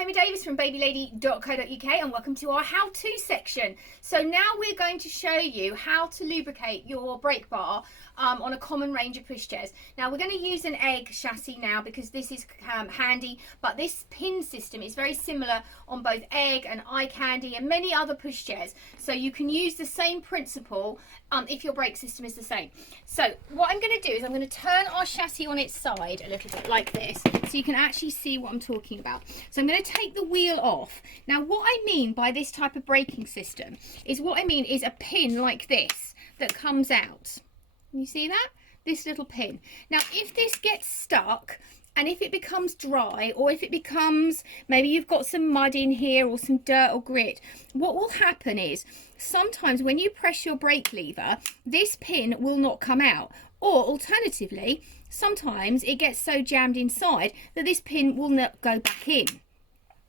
Amy Davis from babylady.co.uk and welcome to our how-to section. So now we're going to show you how to lubricate your brake bar on a common range of pushchairs. Now we're going to use an egg chassis now because this is handy, but this pin system is very similar on both egg and eye candy and many other pushchairs. So you can use the same principle if your brake system is the same. So what I'm going to do is I'm going to turn our chassis on its side a little bit like this so you can actually see what I'm talking about. So I'm going to take the wheel off. Now what I mean by this type of braking system is a pin like this that comes out. You see that? This little pin. Now if this gets stuck and if it becomes dry, or if it becomes, maybe you've got some mud in here or some dirt or grit, what will happen is sometimes when you press your brake lever, this pin will not come out. Or alternatively, sometimes it gets so jammed inside that this pin will not go back in.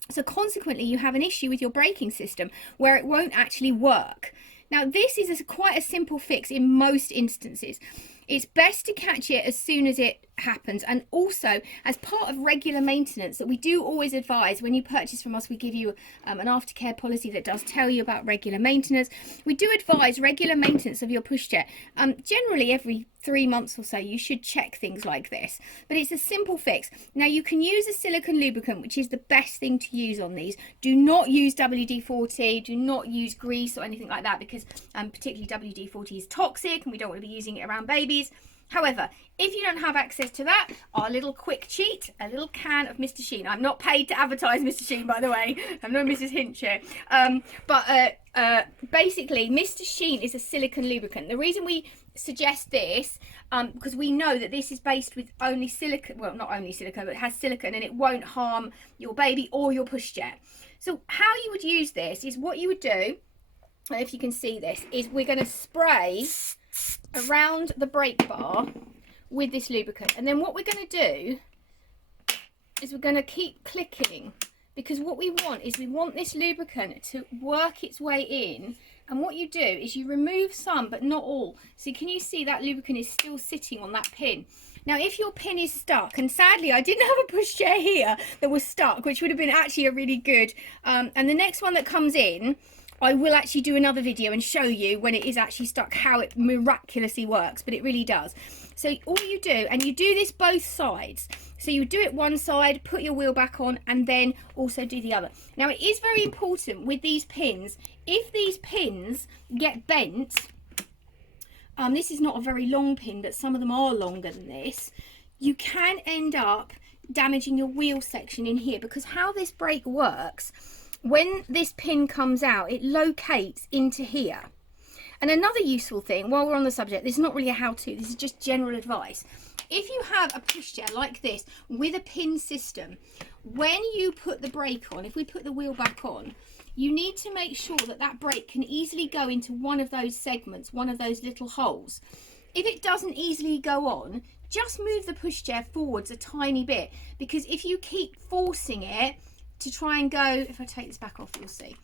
So consequently, you have an issue with your braking system where it won't actually work. Now this is quite a simple fix in most instances. It's best to catch it as soon as it happens, and also as part of regular maintenance that we do always advise when you purchase from us. We give you an aftercare policy that does tell you about regular maintenance. We do advise regular maintenance of your pushchair. Generally every 3 months or so you should check things like this, but it's a simple fix. Now you can use a silicone lubricant, which is the best thing to use on these. Do not use WD-40, do not use grease or anything like that, because particularly WD-40 is toxic and we don't want to be using it around babies. However, if you don't have access to that, our little quick cheat, a little can of Mr. Sheen. I'm not paid to advertise Mr. Sheen, by the way. I'm no Mrs. Hinch here. Basically, Mr. Sheen is a silicone lubricant. The reason we suggest this, because we know that this is based with only silicone, well, not only silicone, but it has silicone, and it won't harm your baby or your pushchair. So how you would use this is, what you would do, if you can see this, is we're going to spray around the brake bar with this lubricant, and then what we're going to do is we're going to keep clicking, because what we want is we want this lubricant to work its way in. And what you do is you remove some but not all. So can you see that lubricant is still sitting on that pin? Now if your pin is stuck, and sadly I didn't have a pushchair here that was stuck, which would have been actually a really good, and the next one that comes in, I will actually do another video and show you when it is actually stuck how it miraculously works, but it really does. So all you do, and you do this both sides, so you do it one side, put your wheel back on, and then also do the other. Now it is very important with these pins, if these pins get bent, this is not a very long pin, but some of them are longer than this, you can end up damaging your wheel section in here, because how this brake works, when this pin comes out, it locates into here. And another useful thing, while we're on the subject, this is not really a how-to, this is just general advice. If you have a pushchair like this with a pin system, when you put the brake on, if we put the wheel back on, you need to make sure that that brake can easily go into one of those segments, one of those little holes. If it doesn't easily go on, just move the pushchair forwards a tiny bit, because if you keep forcing it to try and go, if I take this back off, you'll see,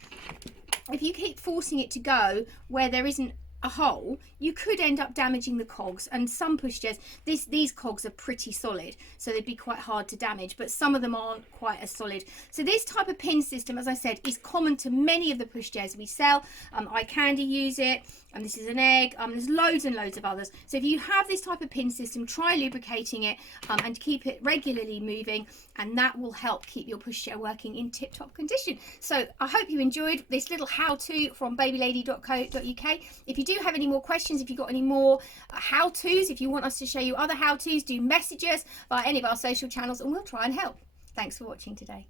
if you keep forcing it to go where there isn't a hole, you could end up damaging the cogs. And some pushchairs, these cogs are pretty solid, so they'd be quite hard to damage, but some of them aren't quite as solid. So this type of pin system, as I said, is common to many of the pushchairs we sell. Eye Candy use it, and this is an egg. There's loads and loads of others. So if you have this type of pin system, try lubricating it and keep it regularly moving, and that will help keep your pushchair working in tip-top condition. So I hope you enjoyed this little how-to from babylady.co.uk. If you do have any more questions, if you've got any more how-tos, if you want us to show you other how-tos, do message us via any of our social channels and we'll try and help. Thanks for watching today.